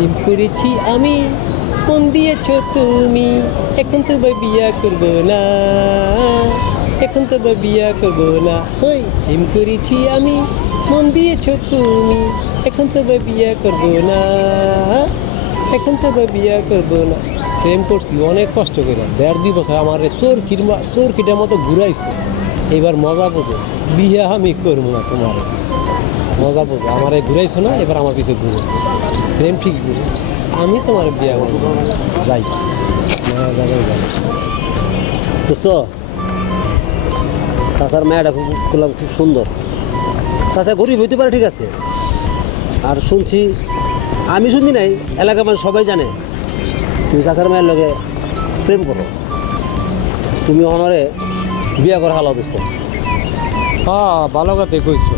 প্রেম করেছি আমি, মন দিয়েছ তুমি, এখন তো বা বিয়া করব না, এখন তো বা বিয়া করব না। হই প্রেম করেছি আমি, মন দিয়েছ তুমি, এখন তো বা বিয়া করব না, এখন তো বা বিয়া করব না। প্রেম করছি অনেক কষ্ট করে, 1.5-2 বছর আমার চোরকিটার মতো ঘুরাইছে। এবার মজা বোঝো, বিয়া আমি করবো না তোমার, মজা বোঝো, আমার ঘুরাইছো না, এবার আমার পিছনে ঘুরে। প্রেম ঠিকই করছি, আমি তোমার বিয়া করবো যাই দোস্ত, চাচার মেয়েটা খুব সুন্দর। চাচা গরিব হইতে পারে, ঠিক আছে, আর শুনছি, আমি শুনছি নাই, এলাকা মানে সবাই জানে তুমি চাচার মেয়ের লগে প্রেম করো। তুমি অনারে বিয়া করা হালাও দোস্ত। হ্যাঁ, ভালো কথা কইছো।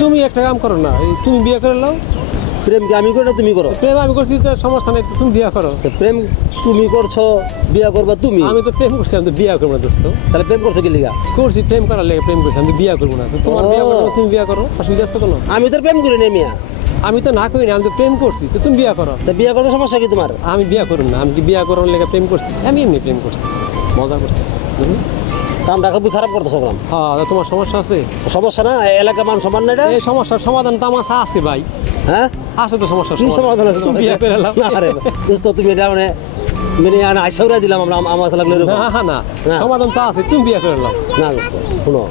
তুমি একটা কাম করো না, এই তুমি বিয়ে করে নাও। প্রেম কি আমি করি না তুমি করো? প্রেম আমি করছি, তো সমস্যা নেই, তুমি বিয়ে করো। তো প্রেম তুমি করছো, বিয়া করবা তুমি। আমি তো প্রেম করছি, আমি তো বিয়ে করবো না দোস্ত। তাহলে প্রেম করছো কি লিগা? করছি, প্রেম করার লেগে প্রেম করছি, আমি তো বিয়ে করবো না। তো তোমার বিয়ে করবো, তুমি বিয়ে করো, অসুবিধা আছে কোনো? আমি তো প্রেম করি না মিয়া। আমি তো না করি না, আমি তো প্রেম করছি, তো তুমি বিয়ে করো। তা বিয়া করতে সমস্যা কি তোমার? আমি বিয়ে করুন না, আমি কি বিয়ে করার লেগে প্রেম করছি? আমি এমনি প্রেম করছি, মজা করছি। কামটা খুবই খারাপ করতেছো। হ্যাঁ, তা তোমার সমস্যা আছে? সমস্যা না, এলাকা মান সমান না এটা। এই সমস্যার সমাধান তো আমার আছে ভাই। হ্যাঁ, আছে তো সমস্যার কি সমাধান আছে? তুমি বিয়ে করে নাও। আরে দোস্ত, তুমি এটা মানে মেনে আনা আইসাউরা দিলাম আমরা, আমার লাগলে এরকম। না না, না। সমাধান তো আছে, তুমি বিয়ে করে নাও। না দোস্ত, শুনো,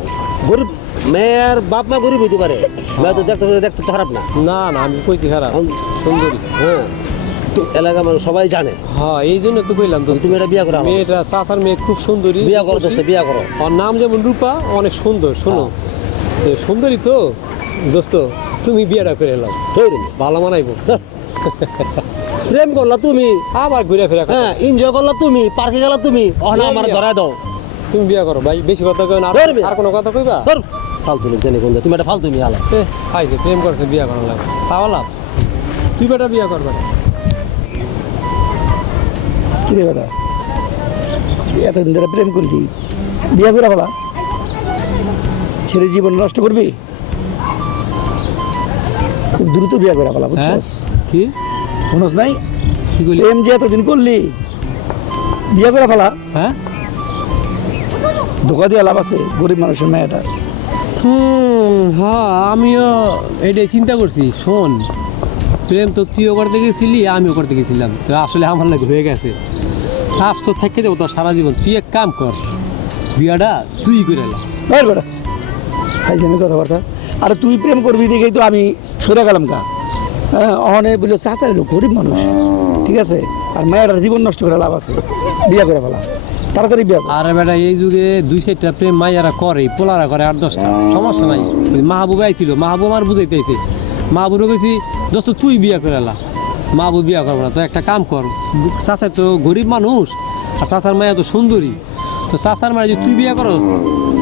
গরিব মেয়ের বাপ মা গরিব হইতে পারে, মেয়ে তো দেখতে তো খারাপ না। না না, আমি কইছি খারাপ, সুন্দরী। হ্যাঁ, তো এলাকা মানুষ সবাই জানে। হ্যাঁ, এই জন্য তো কইলাম দোস্ত, তুমি এটা বিয়া করো। মেয়েটা চাচার মেয়ে খুব সুন্দরী। বিয়া করো দোস্ত, বিয়া করো। ওর নাম যেমন রূপা, অনেক সুন্দর। শোনো, সে সুন্দরী তো দোস্ত, তুমি বিয়েটা করে এলাম, তৈরি ভালো মানাইবো। প্রেম করলা তুমি, আবার ঘুরে ফেরা। হ্যাঁ, এনজয় করলা তুমি, পার্কে গেলা তুমি, অহনা আমার ধরায় দাও। তুমি বিয়ে করো ভাই, বেশি কথা কই না। আর কোনো কথা কইবা? ধর, ফালতু লোক জানি কোন, তুমি একটা ফালতু মেয়ে আলা। আইছে প্রেম করছে, বিয়ে করার লাগে তাওয়ালা, তুই বেটা বিয়ে করবে না। কি রে বেটা, এতদিন ধরে প্রেম করলি, বিয়ে করে ফেলা, ছেলে জীবন নষ্ট করবি? খুব দ্রুত বিয়ে করে ফেলা, বুঝছস? কি মনস নাই? কি কইলি? প্রেম যে এতদিন করলি, বিয়ে করে ফেলা। হ্যাঁ, ধোকা দিয়ে লাভ আছে গরিব মানুষের মেয়েটা। হ্যাঁ, আমিও এটাই চিন্তা করছি। শোন, প্রেম তো তুইও করতে গেছিলি, আমিও করতে গেছিলাম, তো আসলে আমার লাগে হয়ে গেছে। আফসোস থেকে দেবো তোর সারা জীবন। তুই এক কাম কর, বিয়াটা তুই করে এলাম। ভাই বেটা, আমি কথাবার্তা, আরে তুই প্রেম করবি দেখেই তো আমি সরে গেলাম গা। হ্যাঁ, অহনে বললো চাচা হইলো গরিব মানুষ, ঠিক আছে, আর মেয়েটার জীবন নষ্ট করে লাভ আছে, বিয়ে করে ফেলা, তাড়াতাড়ি বিয়ে কর। আরে বেটা, এই যুগে 2-4টা প্রেম মাইয়ারা করে, পোলারা করে 8-10টা, সমস্যা নাই। মাহবুব আইছিল, মাহবুব আমার বুঝাইতে আইছে, মাহবুবে কইছি দোস্ত তুই বিয়া করে এলা। মাহবুব বিয়া করবো না, তো একটা কাম কর, চাচা তো গরিব মানুষ, আর চাচার মায়া তো সুন্দরী, তো চাচার মায়া যদি তুই বিয়া করস,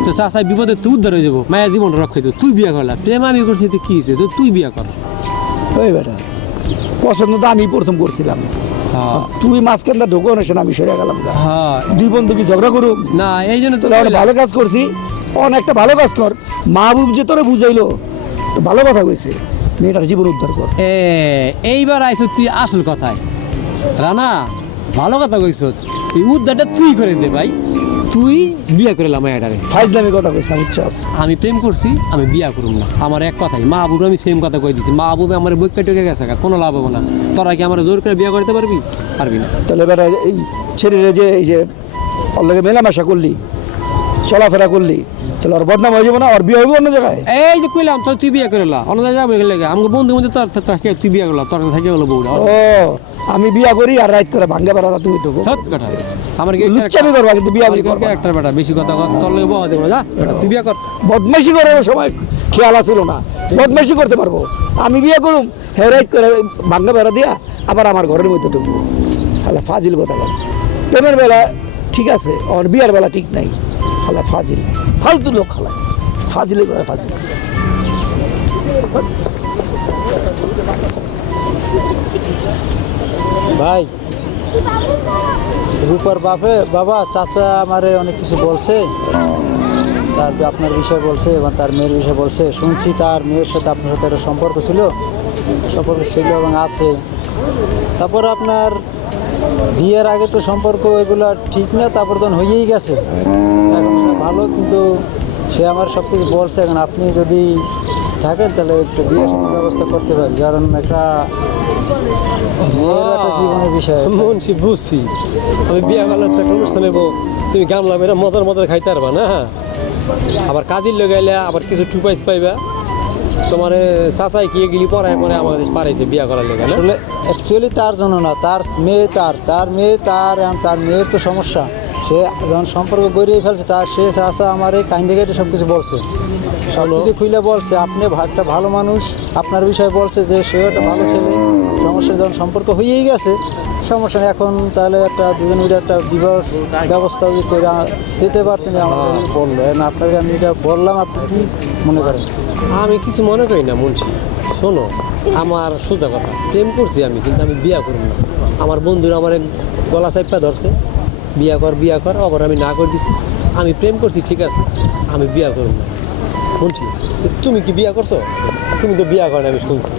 তো চাচার বিপদে তুই উদ্ধার হয়ে যাবো, মায়া জীবন রক্ষা দিত। তুই বিয়া করলা, প্রেম আমি করছি, তো কি হয়েছে, তো তুই বিয়া কর। ওই বেটা, পছন্দ তো আমি প্রথম করছিলাম, হ্যাঁ তুই মাঝখানটা ঢোকো না, আমি সরে গেলাম গা। হ্যাঁ, দুই বন্ধু কি ঝগড়া করুক? না এই জন্য তো তোরা ভালো কাজ করছি, একটা ভালো কাজ কর, মাহবুব যে তোরে বুঝাইলো, তো ভালো কথা কইছে, মেয়েটার জীবন উদ্ধার কর। এইবার আইস তুই আসল কথায়, রানা ভালো কথা কইস, এই উদ্ধারটা তুই করে দে ভাই, তুই বিয়া করে এলাম এটারে। ফাইজলামি কথা কইস না, বুঝছস? আমি প্রেম করছি, আমি বিয়া করুম না, আমার এক কথাই। মাহবুব আমি সেম কথা কই দিছি, মাহবুবে আমার বইকা টেকে গেছে, কোনো লাভ হবে না। তোরা কি আমার জোর করে বিয়া করতে পারবি? পারবি না। তাহলে বেটা, এই ছেলেরে যে এই যে ওর লগে মেলামেশা করলি, চলাফেরা করলি, তাহলে ওর বদনাম হয়ে যাবো না? ওর বিয়ে হইব অন্য জায়গায়? এই যে কইলাম তো, তুই বিয়া করে এলা, অন্য জায়গায় যাবো গেলে আমাকে বন্ধু মধ্যে তোর তুই বিয়া করলা, তোর থাকে গেলো বউরা। ও, আমি বিয়া করি আর রাইট করে ভাঙ্গা বেড়াতা তুমি ঢোকো? বেটা আমার লুচ্চামি করবা, কিন্তু বিয়া করবা না। একটা বেটা বেশি কথা কস, তোর লগে বহা দেবো না, যা বেটা তুই বিয়া কর। বদমাইশি করার সময় খেয়াল আছিল না, বদমাইশি করতে পারবো। আমি বিয়ে করুম, হে রাইট করে ভাঙ্গা বেড়া দিয়া আবার আমার ঘরের মধ্যে ঢুকবো। আল্লাহ ফাজিল কথা বল। প্রেমের বেলা ঠিক আছে, আমার বিয়ার বেলা ঠিক নাই। আল্লাহ ফাজিল, ফালতু লোক খালায়, ফাজিলে করে ফাজিল। ভাই, রূপার বাবা চাচা আমারে অনেক কিছু বলছে, তার আপনার বিষয় বলছে এবং তার মেয়ের বিষয় বলছে। শুনছি তার মেয়ের সাথে আপনার সাথে একটা সম্পর্ক ছিল এবং আছে। তারপর আপনার বিয়ের আগে তো সম্পর্ক এগুলো ঠিক না, তারপর যখন হয়েই গেছে এখন এটা ভালো, কিন্তু সে আমার সব কিছু বলছে। এখন আপনি যদি থাকেন তাহলে একটু বিয়ের সাথে ব্যবস্থা করতে পারি, কারণ একটা মেয়ের একটা জীবনের বিষয়। মুন্সি বুঝছি, আমি বিয়া করলে তো একটা অনুষ্ঠান নেবো, তুমি গামলা মেরে মজার খাইতে পারবা না। আবার কাজের লোক আইলে আবার কিছু টুপাইস পাইবা। তোমার চাচাই গিয়ে গেলি পড়ায় পরে আমাদের পারাইছে বিয়া করার লেগে না। আসলে অ্যাকচুয়ালি তার জন্য না, তার মেয়ে তার মেয়ের তো সমস্যা। সে যখন সম্পর্ক গড়িয়ে ফেলছে সে চাষা আমার এই কাইন্দে গেটে সব কিছু বলছে, সব কিছু খুলে বলছে। আপনি একটা ভালো মানুষ, আপনার বিষয়ে বলছে যে সেও একটা ভালো ছেলে। সমস্যা যখন সম্পর্ক হয়েই গেছে, সমস্যা নেই। এখন তাহলে একটা দুজন মিলে একটা বিবাহ ব্যবস্থা যদি করে দিতে পারতেন, আমাকে বললো। আপনাকে আমি এটা বললাম, আপনি কি মনে করেন? আমি কিছু মনে করি না মুন্সি। শোনো, আমার সোজা কথা, প্রেম করছি আমি, কিন্তু আমি বিয়া করব না। আমার বন্ধুরা আমার গলা চাপা ধরছে, বিয়া কর, আবার আমি না করে দিছি। আমি প্রেম করছি ঠিক আছে, আমি বিয়া করব না। মুন্সি, তুমি কি বিয়া করছো? তুমি তো বিয়া করো না, আমি শুনছি।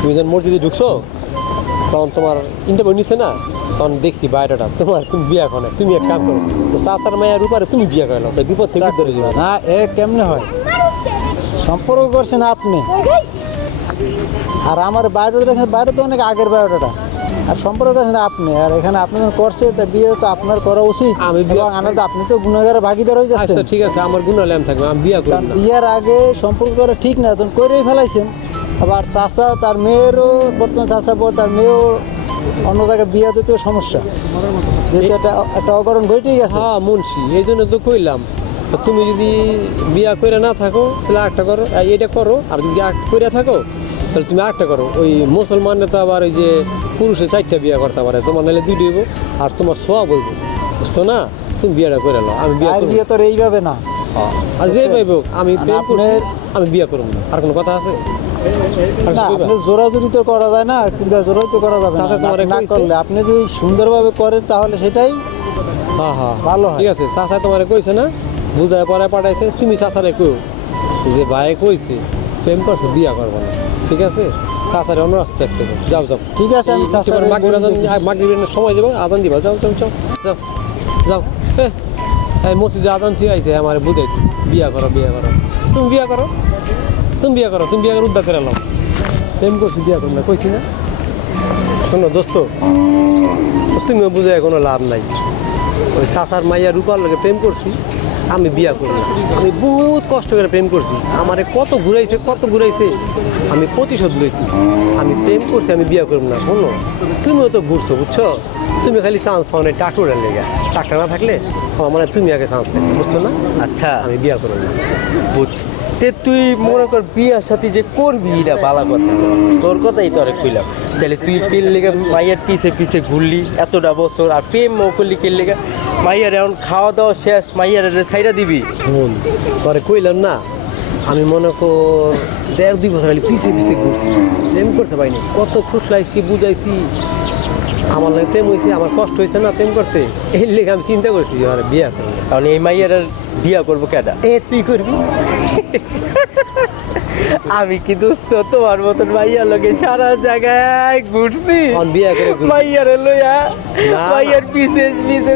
তুমি যখন মসজিদে ঢুকছো তখন তোমার ইন্টারভিউ নিচ্ছে না, তখন দেখছি বায়োডাটা তোমার, তুমি বিয়া করো না। তুমি এক কাম করো, তো চাচার মায়ের উপরে তুমি বিয়া করে নাও, তাই বিপদ থেকে ধরে যাবে না। কেমনে হয়? সম্পর্ক করছেন আপনি, আর আমার বায়োডাটা দেখেন, বায়োডা তো অনেক আগের বায়োডাটা, আর সম্পর্ক করছেন আপনি। আর এখানে আপনি যখন করছে, তা বিয়ে তো আপনার করা উচিত। আমি বিয়ে আনন্দ, আপনি তো গুণাগারের ভাগিদার হয়ে যাচ্ছেন। আচ্ছা ঠিক আছে, আমার গুণালে আমি থাকবো, আমি বিয়া করব না। বিয়ের আগে সম্পর্ক করা ঠিক না, তখন করেই ফেলাইছেন। আবার চাচা তার মেয়েরও, বর্তমান চাচা তার মেয়েও অন্য জায়গায় বিয়ে দিতেও সমস্যা, যেহেতু একটা অকারণ ঘটেই গেছে। হ্যাঁ মুন্সি, এই জন্য তো কইলাম, তুমি যদি বিয়া করে না থাকো তাহলে আরেকটা করো, এটা করো। আর যদি করে থাকো তাহলে তুমি আরেকটা করো। ওই মুসলমানরা তো আবার ওই যে পুরুষে 4টা বিয়া করতে পারে, তোমার নাহলে 2 হইব, আর তোমার সওয়াব হইব, বুঝছো না? তুমি বিয়েটা করে নাও, আমি বিয়া করব। বিয়ে তো এইভাবে না, আর যে পাইব আমি প্রেম করছি, আমি বিয়া করব না। আর কোনো কথা আছে? না, আপনি জোরাজুরি তো করা যায় না, কিন্তু জোরাজুরি তো করা যাবে চাচা তোমারে না। কইছে? করলে আপনি যদি সুন্দরভাবে করেন তাহলে সেটাই হ্যাঁ ভালো হয়। ঠিক আছে, চাচা তোমার কইছে না, বুঝায় পড়ায় পাঠাইছে, তুমি চাচারে কইও যে ভাই কইছে প্রেম করছে, বিয়া করবো না। ঠিক আছে, চাচারে অন্য রাস্তা দেখতে যাও। ঠিক আছে, আমি চাচারে মাগরিবের সময় যাবো, আদান দিবা, যাও যাও। এই মসজিদে আদান ঠিক আইছে, আমার বুঝাই বিয়া করো। তুমি বিয়া করো, তুমি বিয়া করে উদ্ধার করে নাও। প্রেম করছি, বিয়া করো না, কইছি না? শোনো দোস্ত, তুমিও বুঝায় কোনো লাভ নাই। ওই চাচার মাইয়া রূপার লোকে প্রেম করছি, আমি বিয়া করি না। আমি বহুত কষ্ট করে প্রেম করছি, আমারে কত ঘুরাইছে, আমি প্রতিশোধ লইছি। আমি প্রেম করছি, আমি বিয়া করব না। শোনো, তুমিও তো ঘুরছো, বুঝছো? তুমি খালি চান্স পাও না টাকুরের লেগে, টাকা না থাকলে আমার মানে তুমি আগে চান্স পাই, বুঝছো না? আচ্ছা, আমি বিয়া করব না। বুঝছি। তে তুই মনে কর বিয়ার সাথে যে করবি এটা ভালো কথা, তোর কথাই তোরে কইলাম। তাহলে তুই কেল লেগে মাইয়ার পিছে ঘুরলি এতটা বছর, আর প্রেম করলি কেল লেগে মাইয়ার এখন খাওয়া দাওয়া শেষ, মাইয়ার ছাইরা দিবি। শোন, পরে কইলাম না, আমি মনে কর 1.5-2 বছর খালি পিছে ঘুরছি, প্রেম করতে পারিনি। কত খুশ লাগছি, বুঝাইছি, আমার লাগে প্রেম হয়েছে, আমার কষ্ট হয়েছে না প্রেম করতে, এর লেগে আমি চিন্তা করছি যে আমার বিয়া করবো। কারণ এই মাইয়ার আর বিয়া করবো কেডা? তুই করবি? আমি কি দোস্ত তোমার মতন মাইয়ার লগে সারা জায়গায় ঘুরছি, বিয়া করে মাইয়ার লইয়া মাইয়ার পিছে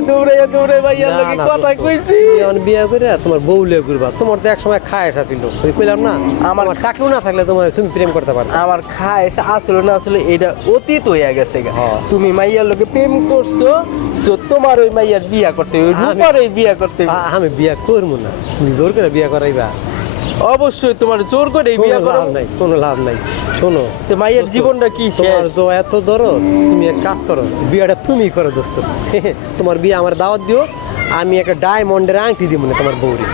দৌড়ে মাইয়ার লগে কথা কইছি। বিয়া করে তোমার বউ লিয়ে ঘুরবা, তোমার তো এক সময় খায় ছিল, কইলাম না? আমার টাকেও না থাকলে তোমার তুমি প্রেম করতে পারো। আমার খায় আসলে না আসলে এটা অতীত হইয়া গেছে। তুমি মাইয়ার লগে প্রেম করছো, তো তোমার ওই মাইয়ার বিয়া করতে হবে, রূপারই বিয়া করতে হবে। আমি বিয়া করবো না, তুমি জোর করে বিয়া করাইবা? অবশ্যই তোমার জোর করে বিয়া করা নাই, কোনো লাভ নাই। শোনো, তো মাইয়ের জীবনটা কি শেষ? তো এত ধরো, তুমি এক কাজ করো, বিয়াটা তুমি করো দোস্ত। তোমার বিয়ে আমার দাওয়াত দিও, আমি একটা ডায়মন্ডের আংটি দিব না তোমার বউরি।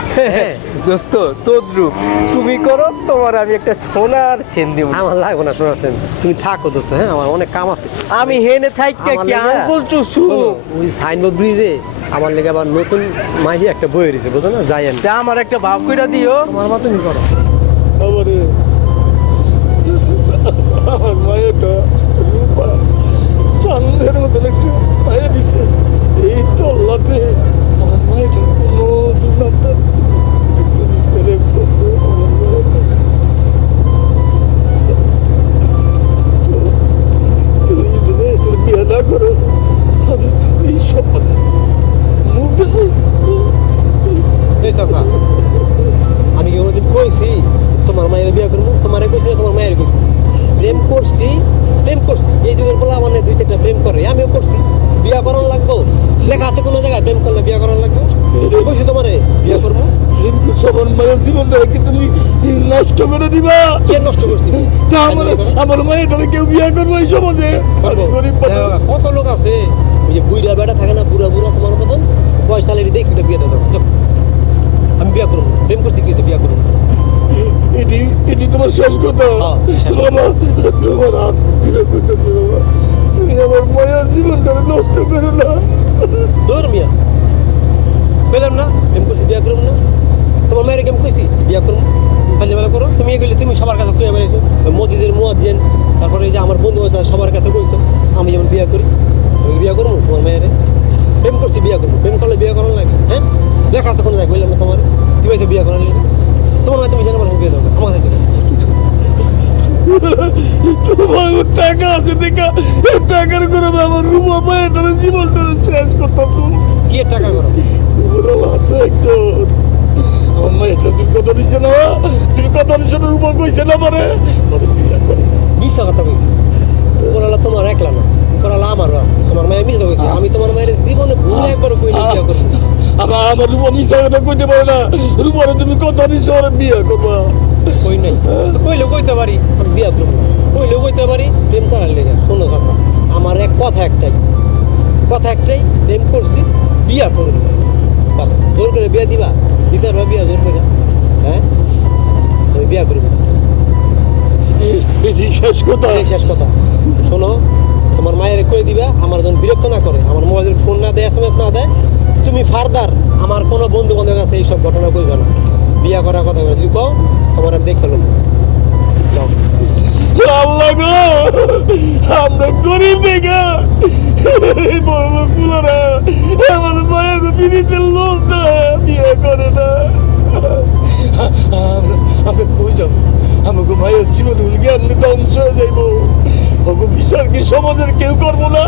দোস্ত তদ্রুপ তুমি করো, তোমার আমি একটা সোনার চেন দিব। আমার লাগবে না সোনার চেন, তুমি থাকো দোস্ত। হ্যাঁ, আমার অনেক কাম আছে। আমি হেনে থাইকা কি আঙ্গুল চুষু? ওই সাইনবোর্ড ব্রিজে আমার লেগে আবার নতুন মাহি একটা বই রয়েছে, বুঝো না? যাই আমি, আমার একটা ভাব কইরা দিও। তোমার মতো তুমি করো। আমার মায়েরটা চান্দের মতন একটু মায়ের দিছে, এই তল্লাতে আমার মায়ের কোনো দুর্নামটা আমার মায়ের জীবনটা কি তুমি নষ্ট করে দিবা? কে নষ্ট করছি? তা আমার মায়ের তাহলে কেউ বিয়ে করবো এই সমাজে? আমি গরিব মানুষ। দেখো, কত লোক আছে ওই যে বুড়া বেটা থাকে না, বুড়া বুড়া তোমার মতন পয়সা লেগে দেখি বিয়ে দেবো। আমি বিয়ে করবো, প্রেম করছি কি বিয়ে করবো? এটি তোমার শেষ কথা। হ্যাঁ, শেষ কথা। বাবা, তোমার হাত ধরে কইতেছি বাবা, তুমি আমার মায়ের জীবনটা নষ্ট করো না। দৌড় মিয়া, পেলাম না প্রেম করছি বিয়ে করবো না। তোমার মায়ের কেমন কইছি বিয়ে করবো? পাঞ্জাব মেলা করো তুমি, এগুলি তুমি সবার কাছে খুঁজে বেড়াইছো, মসজিদের মুয়াজ্জিন, তারপরে এই যে আমার বন্ধু তারা সবার কাছে বলছো আমি যেমন বিয়ে করি, আমি বিয়ে করবো তোমার মায়ের? প্রেম করছি বিয়ে করবো, প্রেম করলে বিয়ে করানো লাগে? হ্যাঁ, লেখা আছে কোনো যায় বললাম না তোমার, তুমি এসে বিয়ে করানো লাগে তোমার নয়, তুমি জানো বলে বিয়ে দেবো আমার কাছে। তোমার টাকা আছে দেখা, এই টাকার করে আমার রুমা মায়ের জীবনটা শেষ করতেছো। কি এর টাকা করো? আছে একজন আমার মায়েরটা তুমি কথা দিচ্ছে না, তুমি কথা দিচ্ছে না, রুমা কইছে না মানে বিয়ে করে। মিশা কথা কইছি, উপরালা তোমার একলা না, উপরালা আমারও আছে। তোমার মায়ের মিশা কইছে, আমি তোমার মায়ের জীবনে ভুল একবার কইলে বিয়ে করবো। আমার রুমা মিশা কথা কইতে পারে না, রুমারে তুমি কথা দিচ্ছ আর বিয়ে করবা। কই নাই, কইলেও কইতে পারি আমি বিয়ে করবো না, কইলেও কইতে পারি প্রেম করার লেগে। শোনো চাচা, আমার কথা একটাই, প্রেম করছি বিয়ে করবো বাস। জোর করে বিয়ে দিবা, দিতে পারবা বিয়ে জোর করে? হ্যাঁ, আমি বিয়ে করবো। এটি শেষ কথা। এই শেষ কথা। শোনো, তোমার মায়ের কই দিবা, আমার যখন বিরক্ত না করে, আমার মোবাইলের ফোন না দেয়, SMS না দেয়, তুমি ফার্দার আমার কোনো বন্ধু বান্ধবের কাছে এইসব ঘটনা কইবা না। বিয়া করার কথা বলে যদি কও, তোমার আমি দেখে নেবো। যাও। আল্লাহ গো, আমরা গরিব দেখা এই বড় লোকগুলোরা আমাদের মায়ের বিদিতে লোক না বিয়ে করে না। আমরা কই যাবো? আমাকে মায়ের জীবন জ্ঞান ধ্বংস হয়ে যাইব। ওকে বিচার কি সমাজের কেউ করবো না?